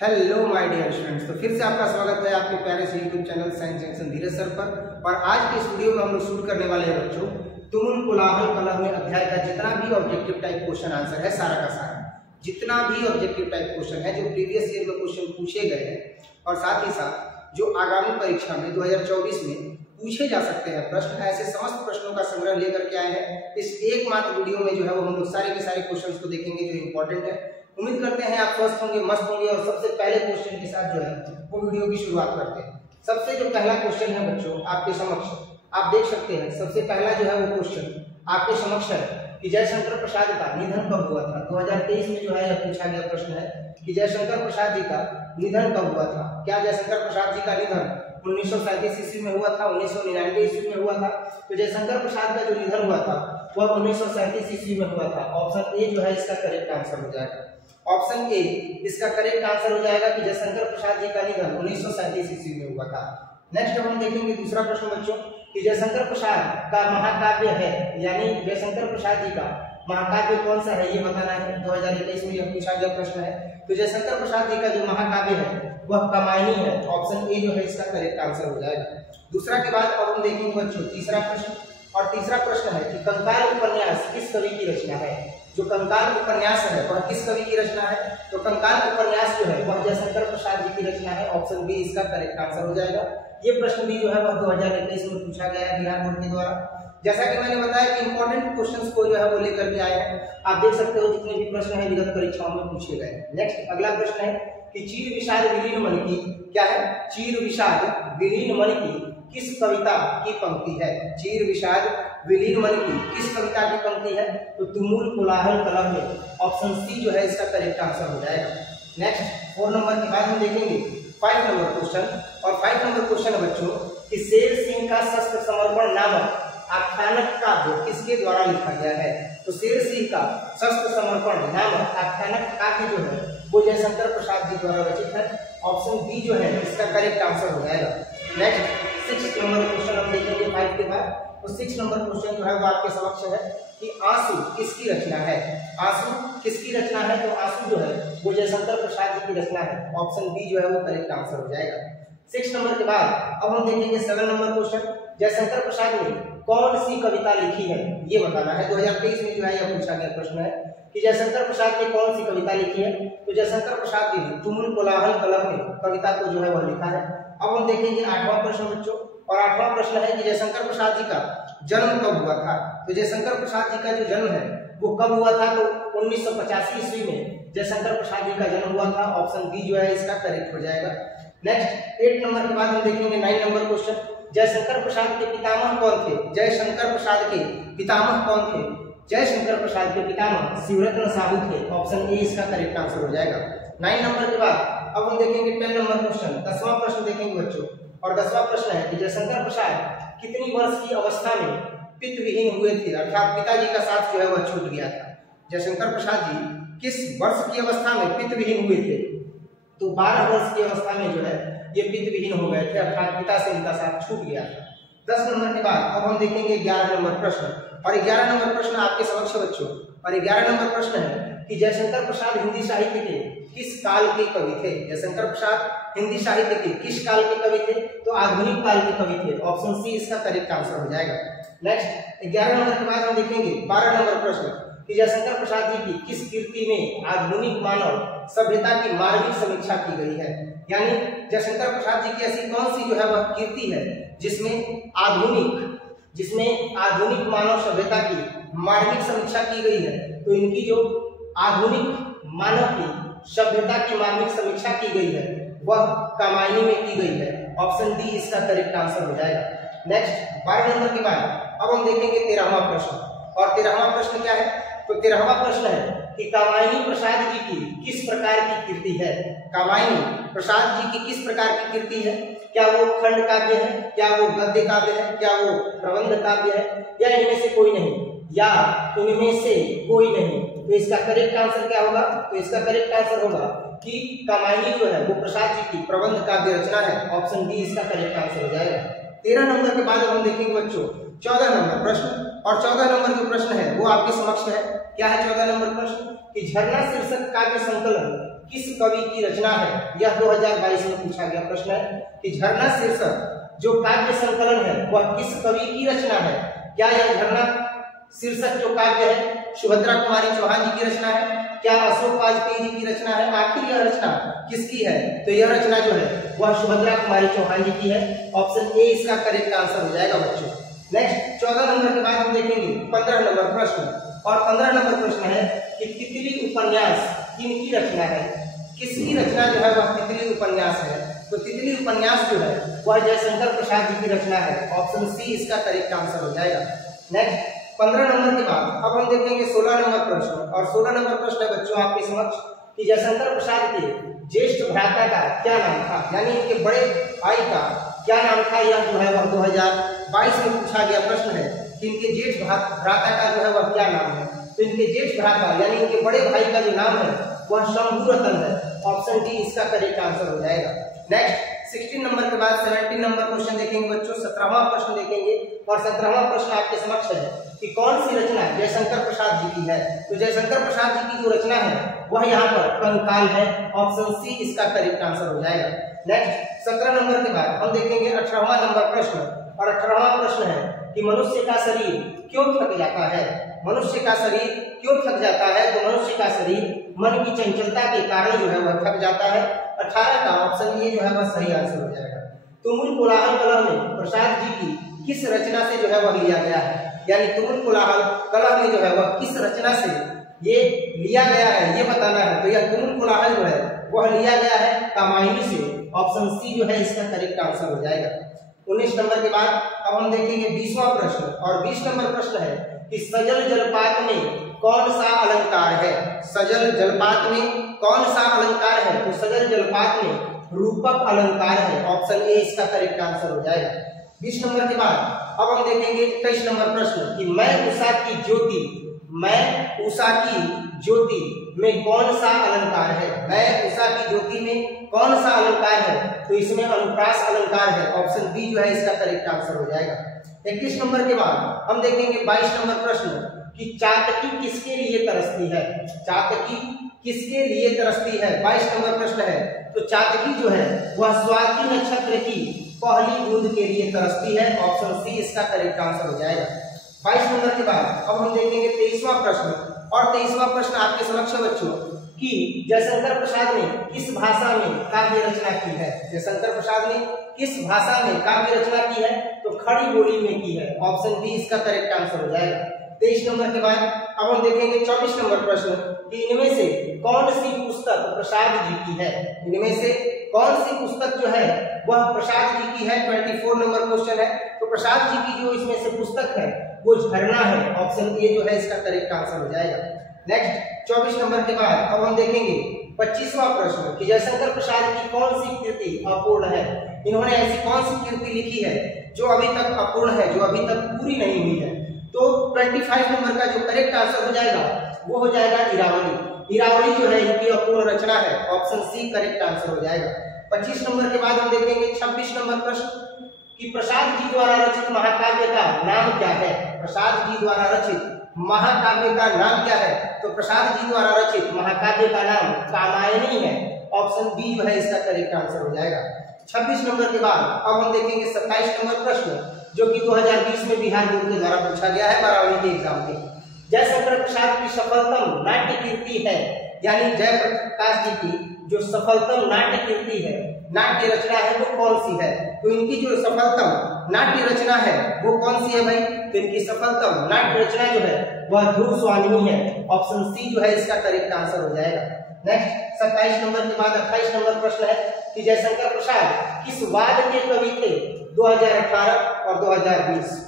Hello my dear students, तो फिर से आपका स्वागत है आपके प्यारे से यूट्यूब चैनल साइंस जंक्शन धीरज सर पर। और आज के इस वीडियो में हम लोग शूट करने वाले हैं बच्चों तुमुल कोलाहल कलह में अध्याय का जितना भी ऑब्जेक्टिव टाइप क्वेश्चन आंसर है सारा का सारा, जितना भी ऑब्जेक्टिव टाइप क्वेश्चन है जो प्रीवियस ईयर में क्वेश्चन पूछे गए हैं और साथ ही साथ जो आगामी परीक्षा में 2024 में पूछे जा सकते हैं प्रश्न, ऐसे समस्त प्रश्नों का संग्रह लेकर के आए हैं। इस एकमात्र वीडियो में जो है वो हम लोग सारे के सारे क्वेश्चंस को देखेंगे जो इंपॉर्टेंट है। उम्मीद करते हैं आप स्वस्थ होंगे, मस्त होंगे। और सबसे पहले क्वेश्चन के साथ जो है वो वीडियो की शुरुआत करते हैं। सबसे जो पहला क्वेश्चन है बच्चों आपके समक्ष, आप देख सकते हैं सबसे पहला जो है वो क्वेश्चन आपके समक्ष है कि जयशंकर प्रसाद का निधन कब हुआ था। 2023 में जो है यह पूछा गया प्रश्न है कि जयशंकर प्रसाद जी का निधन कब हुआ था। क्या जयशंकर प्रसाद जी का निधन 1937 ईस्वी में हुआ था, 1999 ईस्वी में हुआ था? तो जयशंकर प्रसाद का जो निधन हुआ था वह 1937 ईस्वी में हुआ था। ऑप्शन ए जो है इसका करेक्ट आंसर हो जाएगा। ऑप्शन ए इसका करेक्ट आंसर हो जाएगा कि जयशंकर प्रसाद जी का निधन 1937 ईस्वी में हुआ था। नेक्स्ट हम देखेंगे दूसरा प्रश्न बच्चों कि जयशंकर प्रसाद का महाकाव्य है, यानी जयशंकर प्रसाद जी का महाकाव्य कौन सा है ये बताना है। 2021 में यह पूछा गया प्रश्न है। तो जयशंकर प्रसाद जी का जो महाकाव्य है वह कामायनी है। ऑप्शन ए जो है इसका करेक्ट आंसर हो जाएगा। दूसरा के बाद अब हम देखेंगे बच्चों तीसरा प्रश्न, और तीसरा प्रश्न है कि कंकाल उपन्यास किस कवि की रचना है। जो कंकाल उपन्यास है वह किस कवि की रचना है? तो कंकाल उपन्यास जो है वह जयशंकर प्रसाद जी की रचना है। ऑप्शन बी इसका करेक्ट आंसर हो जाएगा। ये प्रश्न भी जो है वह 2021 में पूछा गया है बिहार बोर्ड के द्वारा। जैसा कि मैंने बताया कि इंपॉर्टेंट क्वेश्चंस को जो है वो लेकर के आए हैं। आप देख सकते हो जितने भी प्रश्न हैं विगत परीक्षाओं में पूछे गए हैं। नेक्स्ट अगला प्रश्न है कि चीर विषाद विलीन मन की, क्या है? चीर विषाद विलीन मन की किस कविता की पंक्ति है? चीर विषाद विलीन मन की किस कविता की पंक्ति है? तो तुमुल कोलाहल कलह में। ऑप्शन सी जो है इसका करेक्ट आंसर हो जाएगा। नेक्स्ट 4 नंबर के बाद हम देखेंगे 5 नंबर क्वेश्चन, और 5 नंबर क्वेश्चन है बच्चों कि शेर सिंह का शस्त्र समर्पण नामक आख्यानक काव्य किसके द्वारा लिखा गया है? तो शेर सिंह का शस्त्र समर्पण नामक आख्यानक काव्य जो है वो जयशंकर प्रसाद जी द्वारा रचित है। ऑप्शन बी जो है इसका करेक्ट आंसर हो जाएगा। नेक्स्ट 6 नंबर क्वेश्चन हम देखेंगे 5 के बाद। तो 6 नंबर क्वेश्चन जो है वो आपके समक्ष है कि आंसू किसकी रचना है। आंसू किसकी रचना है? तो आंसू जो है वो जयशंकर प्रसाद जी की रचना है। ऑप्शन बी जो है वो करेक्ट आंसर हो जाएगा। 6 नंबर के बाद अब हम देखेंगे 7 नंबर क्वेश्चन, जयशंकर प्रसाद ने कौन सी कविता लिखी है ये बताना है। 2023 में जो है यह पूछा गया प्रश्न है कि जयशंकर प्रसाद ने कौन सी कविता लिखी है। तो जयशंकर प्रसाद जी ने तुमुल कोलाहल कलह में कविता को जो है वह लिखा है। अब हम देखेंगे 8वां प्रश्न बच्चों, और 8वां प्रश्न है कि जयशंकर प्रसाद जी का जन्म कब हुआ था। तो जयशंकर प्रसाद जी का जो जन्म है वो कब हुआ था? तो 1985 ईस्वी में जयशंकर प्रसाद जी का जन्म हुआ था। ऑप्शन बी जो है इसका करेक्ट हो जाएगा। नेक्स्ट 8 नंबर के बाद हम देखेंगे 9 नंबर क्वेश्चन, जयशंकर प्रसाद के पितामह कौन थे? जयशंकर प्रसाद के पितामह कौन थे? जयशंकर प्रसाद के पितामह शिवरत्न साहू थे। ऑप्शन ए इसका करेक्ट आंसर हो जाएगा। 9 नंबर के बाद अब हम देखेंगे 10 नंबर क्वेश्चन, 10वां प्रश्न देखेंगे बच्चों। और 10वां प्रश्न है कि जयशंकर प्रसाद कितनी वर्ष की अवस्था में पितृ विहीन हुए थे, अर्थात पिताजी का साथ जो है वह छूट गया था। जयशंकर प्रसाद जी किस वर्ष की अवस्था में पितृ विहीन हुए थे? तो 12 वर्ष की अवस्था में जो है ये पितृ विहीन हो गए थे, अर्थात पिता से इनका साथ छूट गया था। 10 नंबर के बाद अब हम देखेंगे 11 नंबर प्रश्न, और 11 नंबर प्रश्न आपके समक्ष बच्चों। और 11 नंबर प्रश्न है कि जयशंकर प्रसाद हिंदी साहित्य के किस काल के कवि थे? जयशंकर प्रसाद हिंदी साहित्य के किस काल के कवि थे? तो आधुनिक काल के कवि थे। ऑप्शन सी इसका करेक्ट आंसर हो जाएगा। नेक्स्ट 11 नंबर के बाद हम देखेंगे 12 नंबर प्रश्न कि जयशंकर प्रसाद जी की किस कृति में आधुनिक मानव सभ्यता की मार्मिक समीक्षा की गई है। यानी जयशंकर प्रसाद जी की ऐसी कौन सी जो है वह कृति है जिसमें आधुनिक मानव सभ्यता की मार्मिक समीक्षा की गई है। तो इनकी जो आधुनिक मानव की सभ्यता की मार्मिक समीक्षा की गई है वह कामायनी में की गई है। ऑप्शन डी इसका करेक्ट आंसर हो जाएगा। नेक्स्ट 12 नंबर के बाद अब हम देखेंगे 13वां प्रश्न, और 13वां प्रश्न क्या है? तो 13वां प्रश्न है कि कामायनी प्रसाद जी की किस प्रकार की कृति है। कामायनी प्रसाद जी की किस प्रकार की कृति है? क्या वो खंड काव्य है, क्या वो गद्य काव्य है, क्या वो प्रबंध काव्य है, या इनमें से कोई नहीं, या इनमें से कोई नहीं? तो इसका करेक्ट आंसर क्या होगा? तो इसका करेक्ट आंसर होगा कि कामायनी जो है वो प्रसाद जी की प्रबंध काव्य रचना है। ऑप्शन बी इसका करेक्ट आंसर हो जाएगा। 13 नंबर के बाद हम देखेंगे बच्चों 14 नंबर प्रश्न, और 14 नंबर जो प्रश्न है वो आपके समक्ष है। क्या है 14 नंबर प्रश्न कि झरना शीर्षक काव्य संकलन किस कवि की रचना है? यह 2022 में पूछा गया प्रश्न है कि झरना शीर्षक जो काव्य संकलन है वह किस कवि की रचना है? क्या यह झरना शीर्षक जो काव्य है सुभद्रा कुमारी चौहान जी की रचना है? क्या अशोक वाजपेयी जी की रचना है? आखिर यह रचना किसकी है? तो यह रचना जो है वह सुभद्रा कुमारी चौहान जी की है। ऑप्शन ए इसका करेक्ट आंसर हो जाएगा बच्चों। नेक्स्ट 14 नंबर के बाद हम देखेंगे 15 नंबर प्रश्न, और 15 नंबर प्रश्न है कि तितली उपन्यास किनकी रचना है? किसकी रचना जो है वह तितली उपन्यास है? तो तितली उपन्यास जो है वह जयशंकर प्रसाद जी की रचना है। ऑप्शन सी इसका करेक्ट आंसर हो जाएगा। नेक्स्ट 15 नंबर के बाद अब हम देखेंगे 16 नंबर प्रश्न, और 16 नंबर प्रश्न है बच्चों आपके समक्ष कि जयशंकर प्रसाद के ज्येष्ठ भ्राता का क्या नाम था, यानी इनके बड़े भाई का क्या नाम था? यह जो है वह 2022 में पूछा गया प्रश्न है कि इनके ज्येष्ठ भ्राता का जो है वह क्या नाम है? तो इनके ज्येष्ठ भ्राता यानी इनके बड़े भाई का जो नाम है वह शंभू रतन है। ऑप्शन डी इसका करेक्ट आंसर हो जाएगा। नेक्स्ट 16 नंबर के बाद 17 नंबर क्वेश्चन देखेंगे बच्चों। 17वां प्रश्न देखेंगे, और 17वां प्रश्न आपके समक्ष है कि कौन सी रचना जयशंकर प्रसाद जी की है? तो जयशंकर प्रसाद जी की जो रचना है वह यहाँ पर कंकाल है। ऑप्शन सी इसका करेक्ट आंसर हो जाएगा। नेक्स्ट 17 नंबर के बाद हम देखेंगे 18वां नंबर प्रश्न, और 18वां प्रश्न है कि मनुष्य का शरीर क्यों थक जाता है? मनुष्य का शरीर क्यों थक जाता है? तो मनुष्य का शरीर मन की चंचलता के कारण जो है वह थक जाता है। 18 का ऑप्शन ये जो है वह सही आंसर हो जाएगा। तुमुल कोलाहल कलह में प्रसाद जी की किस रचना से जो है वह लिया गया है? यानी तुमुल कोलाहल कलह में जो है वह किस रचना से ये लिया गया है ये बताना है। तो यह तुमुल कोलाहल जो है वह लिया गया है कामायनी से। ऑप्शन सी जो है इसका करेक्ट आंसर हो जाएगा। 19 नंबर के बाद अब हम देखेंगे 20वां प्रश्न, और 20 नंबर प्रश्न है कि सजल जलपात में कौन सा अलंकार है? सजल जलपात में कौन सा अलंकार है? तो सजल जलपात में रूपक अलंकार है। ऑप्शन ए इसका करेक्ट आंसर हो जाएगा। 20 नंबर के बाद अब हम देखेंगे 21 नंबर प्रश्न कि मैं उषा की ज्योति, मैं उषा की ज्योति में कौन सा अलंकार है? मैं उषा की ज्योति में कौन सा अलंकार है? तो इसमें अनुप्रास अलंकार है। ऑप्शन बी जो है इसका करेक्ट आंसर हो जाएगा। 21 नंबर के बाद हम देखेंगे 22 नंबर प्रश्न कि चातकी किसके लिए तरसती है? चातकी किसके लिए तरसती है? 22 नंबर प्रश्न है। तो चातकी जो है वह स्वाति नक्षत्र की पहली बूंद के लिए तरसती है। ऑप्शन सी इसका करेक्ट आंसर हो जाएगा। 22 नंबर के बाद अब हम देखेंगे 23वां प्रश्न, और 23वां प्रश्न आपके समक्ष है बच्चों कि जयशंकर प्रसाद ने किस भाषा में काव्य रचना की है? जयशंकर प्रसाद ने किस भाषा में काव्य रचना की है? तो खड़ी बोली में की है। ऑप्शन बी इसका करेक्ट आंसर हो जाएगा। 23 नंबर के बाद अब हम देखेंगे 24 नंबर प्रश्न कि इनमें से कौन सी पुस्तक प्रसाद जी की है? इनमें से कौन सी पुस्तक जो है वह प्रसाद जी की है? 24 नंबर क्वेश्चन है। तो प्रसाद जी की जो इसमें से पुस्तक है वो झरना है। ऑप्शन ए जो है इसका करेक्ट आंसर हो जाएगा। नेक्स्ट 24 नंबर के बाद अब हम देखेंगे 25वां प्रश्न कि जयशंकर प्रसाद की कौन सी कृति अपूर्ण है? इन्होंने ऐसी कौन सी कृति लिखी है जो अभी तक अपूर्ण है, जो अभी तक पूरी नहीं हुई है? तो 25 नंबर का जो करेक्ट आंसर हो जाएगा वो हो जाएगा इरावली। इरावली जो है इनकी अपूर्ण रचना है। ऑप्शन सी करेक्ट आंसर हो जाएगा। 25 नंबर के बाद हम देखेंगे 26 नंबर प्रश्न कि प्रसाद जी द्वारा रचित महाकाव्य का नाम क्या है? प्रसाद जी द्वारा रचित महाकाव्य का नाम क्या है? तो प्रसाद जी द्वारा रचित महाकाव्य का नाम कामायनी है। ऑप्शन बी जो है इसका करेक्ट आंसर हो जाएगा। 26 नंबर के बाद अब हम देखेंगे 27 नंबर प्रश्न जो कि 2020 में बिहार बोर्ड के द्वारा पूछा गया है 12वीं के एग्जाम में। जयशंकर प्रसाद की सफलतम नाट्य कृति है, यानी जयप्रकाश जी की जो सफलतम नाट्य कृति है, नाट्य रचना है वो कौन सी है? तो इनकी जो सफलतम नाट्य रचना है वो कौन सी है भाई? तो इनकी सफलतम नाट्य रचना जो है वह ध्रुव स्वामिनी है। ऑप्शन सी जो है इसका करेक्ट आंसर हो जाएगा। नेक्स्ट 27 नंबर के बाद 28 नंबर प्रश्न है कि जयशंकर प्रसाद किस वाद के कवि थे? 2018 और 2020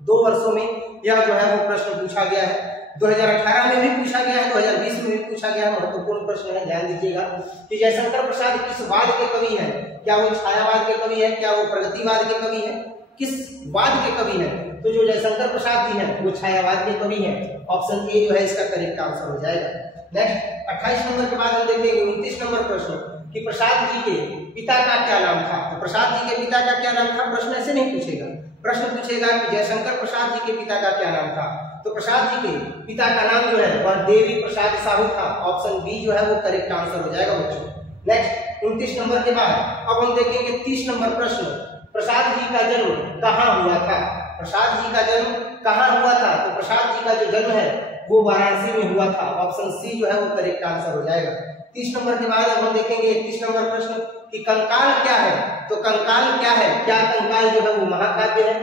दो वर्षों में यह जो है वो प्रश्न पूछा गया है। 2018 में भी पूछा गया है, 2020 में भी पूछा गया है। महत्वपूर्ण प्रश्न है, ध्यान दीजिएगा कि जयशंकर प्रसाद किस वाद के कवि हैं? क्या वो छायावाद के कवि है? क्या वो प्रगतिवाद के कवि है? किस वाद के कवि है? तो जो जयशंकर प्रसाद जी हैं वो छायावाद के कवि हैं। ऑप्शन ए जो है इसका करेक्ट आंसर हो जाएगा। नेक्स्ट 28 नंबर के बाद हम देखेंगे 29 नंबर प्रश्न कि प्रसाद जी के पिता का क्या नाम था? तो प्रसाद जी के पिता का क्या नाम था? प्रश्न ऐसे नहीं पूछेगा, प्रश्न पूछेगा कि जयशंकर प्रसाद जी के पिता का क्या नाम था? तो प्रसाद जी के पिता का नाम जो है वह देवी प्रसाद साहू था। ऑप्शन बी जो है वो करेक्ट आंसर हो जाएगा बच्चों। नेक्स्ट 29 नंबर के बाद अब हम देखेंगे 30 नंबर प्रश्न। प्रसाद जी का जन्म कहाँ हुआ था? प्रसाद जी का जन्म कहाँ हुआ था? तो प्रसाद जी का जो जन्म है वो वाराणसी में हुआ था। ऑप्शन सी जो है वो करेक्ट आंसर हो जाएगा। 30 नंबर के बाद अब हम देखेंगे 31 नंबर प्रश्न कि कंकाल क्या है? तो कंकाल क्या है? क्या कंकाल जो है वो महाकाव्य है,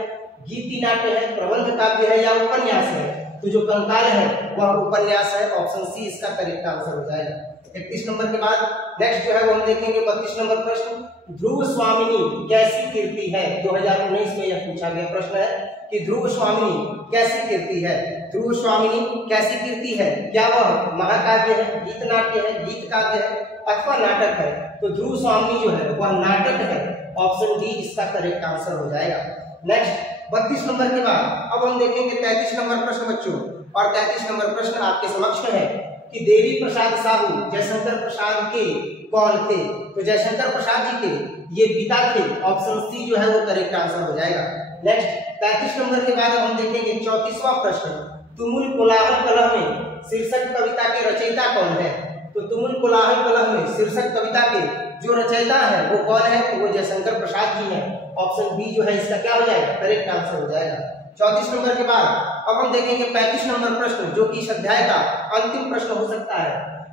गीति नाट्य है, प्रबंध काव्य है या उपन्यास है? तो जो कंकाल है वह उपन्यास है। ऑप्शन सी इसका करेक्ट आंसर हो जाएगा। 31 नंबर के बाद नेक्स्ट जो है वो हम देखेंगे 32 नंबर प्रश्न। ध्रुव स्वामिनी कैसी कीर्ति है? 2019 में यह पूछा गया प्रश्न है कि ध्रुव स्वामिनी कैसी कीर्ति है? ध्रुव स्वामिनी कैसी कीर्ति है? क्या वह महाकाव्य है, गीत नाट्य है, गीत काव्य है अथवा नाटक है? तो ध्रुव स्वामिनी जो है वह नाटक है। ऑप्शन डी इसका करेक्ट आंसर हो जाएगा। नेक्स्ट 32 नंबर के बाद अब हम देखेंगे 33 नंबर प्रश्न बच्चों। और 33 नंबर प्रश्न आपके समक्ष है कि देवी प्रसाद साहू जयशंकर प्रसाद के कौन थे? तो जयशंकर प्रसाद जी के ये पिता थे। ऑप्शन सी जो है वो करेक्ट आंसर हो जाएगा। नेक्स्ट 33 नंबर के बाद हम देखेंगे 34वां प्रश्न। तुमुल कोलाहल कलह में शीर्षक कविता के रचयिता कौन है? तो तुमुल कोलाहल कलह में शीर्षक कविता के जो रचयिता है वो कौन है? तो वो जयशंकर प्रसाद जी हैं। ऑप्शन बी जो है इसका क्या हो जाएगा? करेक्ट आंसर हो जाएगा। 34 नंबर के बाद अब हम देखेंगे 35 नंबर प्रश्न जो कि इस अध्याय का अंतिम प्रश्न हो सकता है।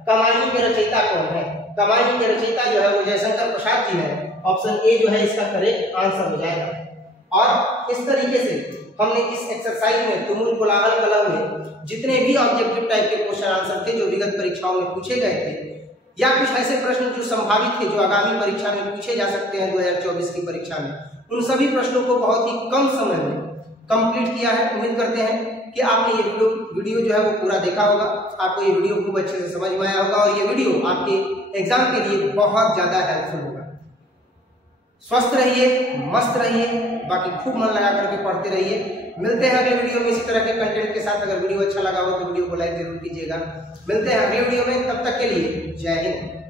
कमानी के रचयिता कौन है? कमानी के रचयिता जो है वो जयशंकर प्रसाद जी है। ऑप्शन ए जो है इसका करेक्ट आंसर हो जाएगा। और इस तरीके से हमने इस एक्सरसाइज में तुमुल कोलाहल कलह में जितने भी ऑब्जेक्टिव टाइप के क्वेश्चन आंसर थे जो विगत परीक्षाओं में पूछे गए थे या कुछ ऐसे प्रश्न जो संभावित थे जो आगामी परीक्षा में पूछे जा सकते हैं 2024 की परीक्षा में, उन सभी प्रश्नों को बहुत ही कम समय में कंप्लीट किया है। उम्मीद करते हैं कि आपने ये वीडियो जो है वो पूरा देखा होगा, आपको ये वीडियो खूब अच्छे से समझ में आया होगा और ये वीडियो आपके एग्जाम के लिए बहुत ज्यादा हेल्पफुल होगा। स्वस्थ रहिए, मस्त रहिए, बाकी खूब मन लगा करके पढ़ते रहिए। मिलते हैं अगले वीडियो में इसी तरह के कंटेंट के साथ। अगर वीडियो अच्छा लगा हो तो वीडियो को लाइक जरूर कीजिएगा। मिलते हैं अगले वीडियो में, तब तक के लिए जय हिंद।